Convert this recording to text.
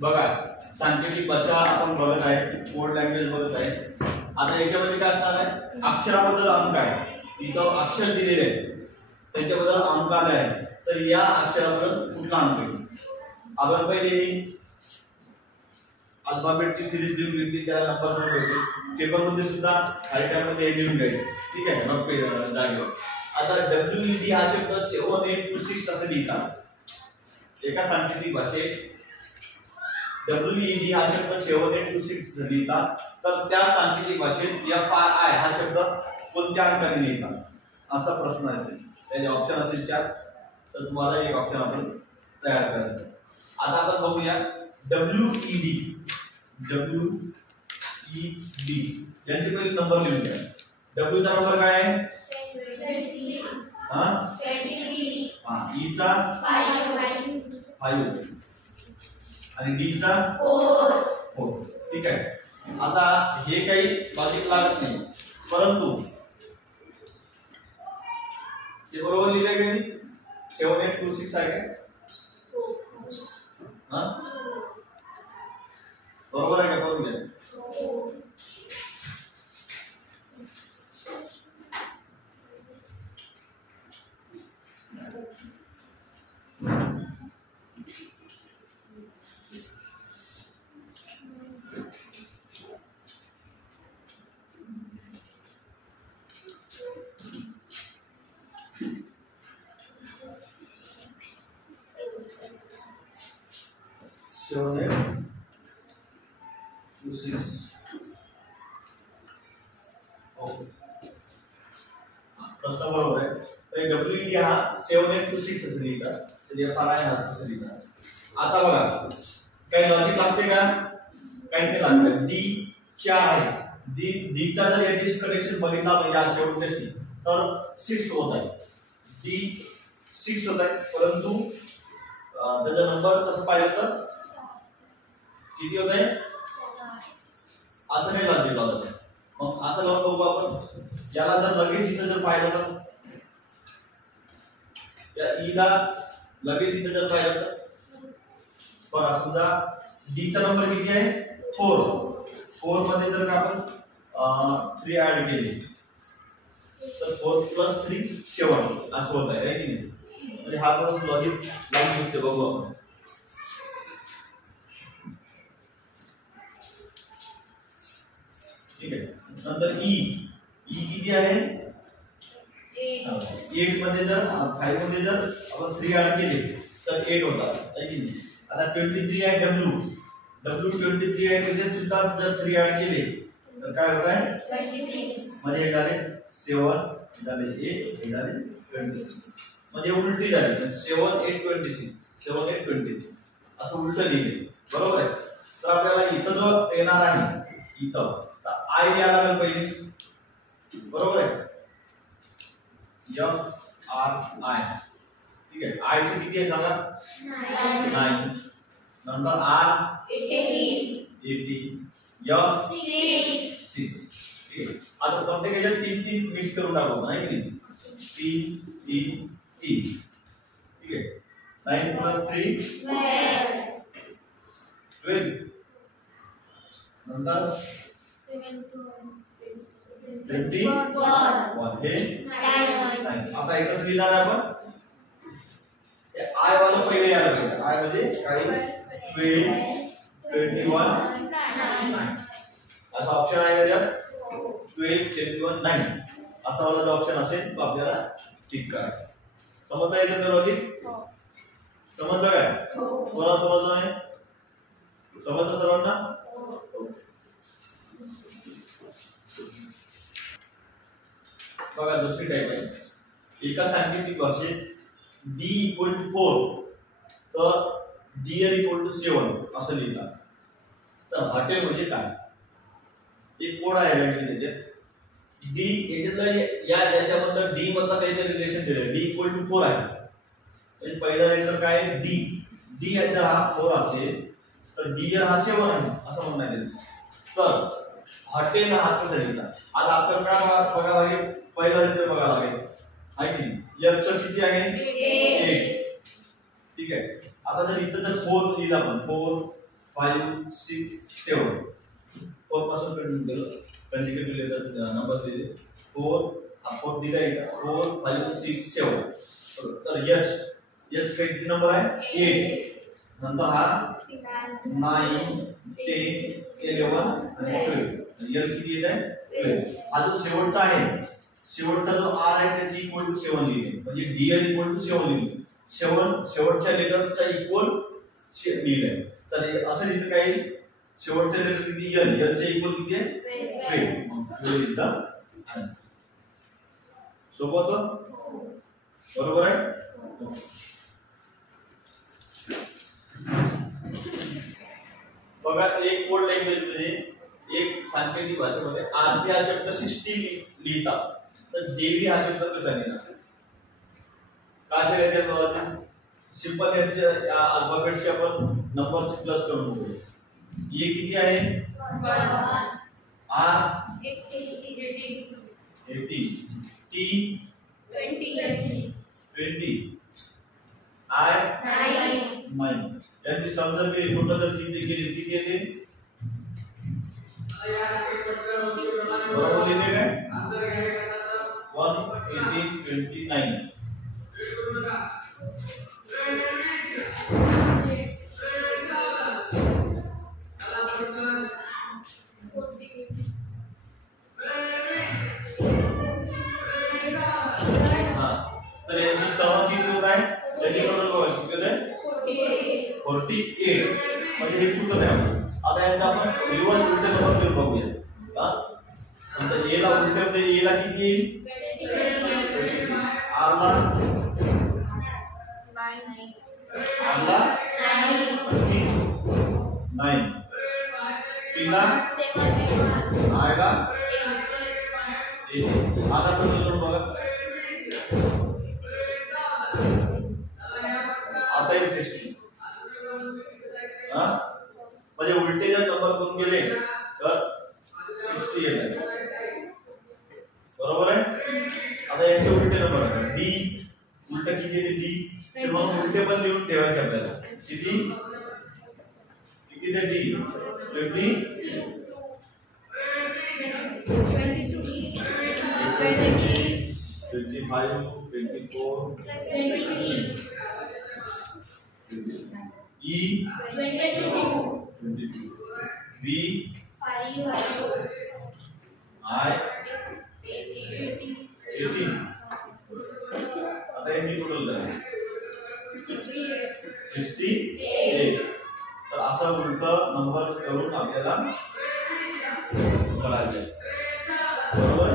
बघा सांकेतिक भाषा आपण बघत आहे, कोड लँग्वेज बघत आहे. आता याच्यामध्ये काय असणार आहे, अक्षराबद्दल अंक आहे. इथं अक्षर दिलेले आहे त्याच्याबद्दल अंक आले आहे. तर या अक्षराबद्दल कुठला अंक आहे. आपण पहिले अल्फाबेटची सिरीज लिहून घेतली, त्याला नंबर नोट होते. पेपर मध्ये सुद्धा खाली टाकमध्ये लिहून घ्यायचे, ठीक आहे मग जागेवर. आता WED हा शब्द 7826 असं लिहितात एका सांकेतिक भाषेत. WED हा शब्द 7826 लिहितात. तर त्या सांकेतिक भाषेत FRI हा शब्द कोणत्या अंकाने लिहितात असा प्रश्न असेल. त्याचे ऑप्शन असेल 4. तर तुम्हाला एक ऑप्शन आपण तयार करायचं. आता आपण बघूया WED यांचे पहिले नंबर लिहून घ्या. W चा नंबर काय आहे, E चा 5 आणि D चा 4. ठीक आहे. आता हे काही लॉजिक लागत नाही, परंतु हे बरोबर लिहिले की 7826 आहे का? बरोबर आहे का? बरोबर आहे. प्रश्न बरोबर आहे. तर WED हा 7826 असं लिहितात, तर FRI हा कसं लिहितात. आता बघा काही लॉजिक लागते का, काही नाही लागत. D 4 आहे. D चा जर याच्याशी कनेक्शन बघितला म्हणजे या शेवटच्याशी तर 6 होत आहे. D 6 होत आहे, परंतु त्याचा नंबर तसं पाहिलं तर किती होत आहे असं नाही लॉजिक लावलं. मग असं लावून बघू आपण. याला जर लगेच इथं जर पाहिलं तर, या E ला लगेच इथं जर पाहिलं तर बघा समजा D चा नंबर किती आहे 4 मध्ये जर का आपण 3 ऍड केले तर 4 + 3 7 असं होत आहे की नाही. म्हणजे हा थोडंसं लॉजिक लावून शकते बघू आपण. ठीक आहे. नंतर E किती आहे 8 मध्ये जर 5 मध्ये जर आपण 3 ऍड केले तर 8 होतात आहे की नाही. आता 23 आहे W 23 आहे, त्याच्यात सुद्धा जर 3 ऍड केले तर काय होत आहे 26. म्हणजे हे झाले 7 झाले 8 हे झाले 26. म्हणजे उलटी झाली 7 8 26 7 8 26 असं उलट लिहिले. बरोबर आहे. तर आपल्याला इथं जो येणार आहे इथं I लिहायला लागेल पहिले. बरोबर आहे. FRI. ठीक आहे. I चे किती आहे सांगा 9. नंतर R 80 F 6. ठीक आहे. आता प्रत्येक याच्यात 3 मिक्स करून टाकू नाही की नाही 3 ठीक आहे. 9 + 3 12. नंतर 21 हे 9. आता हे कसं लिहिणार आपण, I वाला पहिले यायला पाहिजे. I म्हणजे काही 12 21 9 असा ऑप्शन आहे त्याच्यात. 12 21 9 असा वाला जो ऑप्शन असेल तो आपल्याला टिक करायचा. समजलं याचं लॉजिक? समजलं काय? कोणाला समजलं नाही? समजलं सर्वांना? बघा दुसरी टाइप आहे. एका सांकेतिक भाषेत D = 4 तर DR = 7 असं लिहितात. तर हॉटेल म्हणजे काय, एक कोड आहे त्याच्यात. D याच्यातलं याच्याबद्दल D मधला काहीतरी रिलेशन दिलं. D = 4 आहे. म्हणजे पहिला लेटर काय आहे D जर हा 4 असेल तर DR हा 7 आहे असं म्हणणं आहे त्यांचं. तर हॉटेल हा कसं लिहितात. आता आपल्याला काय बघावं लागेल, पहिला लेटर बघावं लागेल आहे की F चं किती आहे 8. ठीक आहे. आता जर इथं जर 4 लिहिला आपण 4 5 6 7 4 पासून कंजुगेट केले नंबर दिले 4 हा 4 दिला आहे 4 5 6 7 तर h किती नंबर आहे 8 नंतर हा 9 10 11 आणि 12 l किती येत आहे 12 हा जो शेवटचा आहे शेवटचा जो r आहे त्याची इक्वल टू 7 लिहिले म्हणजे dl इक्वल टू 7 लिहिले 7 शेवटच्या लेटरचा इक्वल लिहिले तर असं लिहितं काय शेवटच्या लेटर किती l चे इक्वल किती आहे 12 इज द आन्सर सोपं होतं बरोबर आहे बघा एक कोड लँग्वेज मध्ये एक सांकेतिक भाषेमध्ये आरती हा शब्द 60 लिहितात तर देवी हा शब्द कसा लिहिणार काय असेल याच्या सिंपल यांच्या अल्फाबेटचे आपण नंबरचे प्लस करून बघू ये किती आहे 18 टी 20 आय 9 यांची सम जर केली पूर्ण जर किती येते बरोबर लिहिले काय 1 तर यांची सम किती होत आहे त्याची टोटल किती होत आहे 48 म्हणजे हे चुकत आहे आता यांचा आपण रिवर्स उलटे नंबर घेऊन बघूया हा नंतर ए ला उलटे मध्ये ए ला किती येईल आर ला 9 टी ला आय ला 8 आता टोटल करून बघा असा येईल 60 म्हणजे उलटे जर नंबर करून गेले तर 60 येईल बरोबर आहे आता यांचे उलटे नंबर डी उलट किती आहे डी तर मग उलटे पण लिहून ठेवायचे आपल्याला किती किती ते डी 25 24 E 22 V I 18 आता यांची टोटल झाली 68 तर असा उलट नंबर करून आपल्याला करायचे बरोबर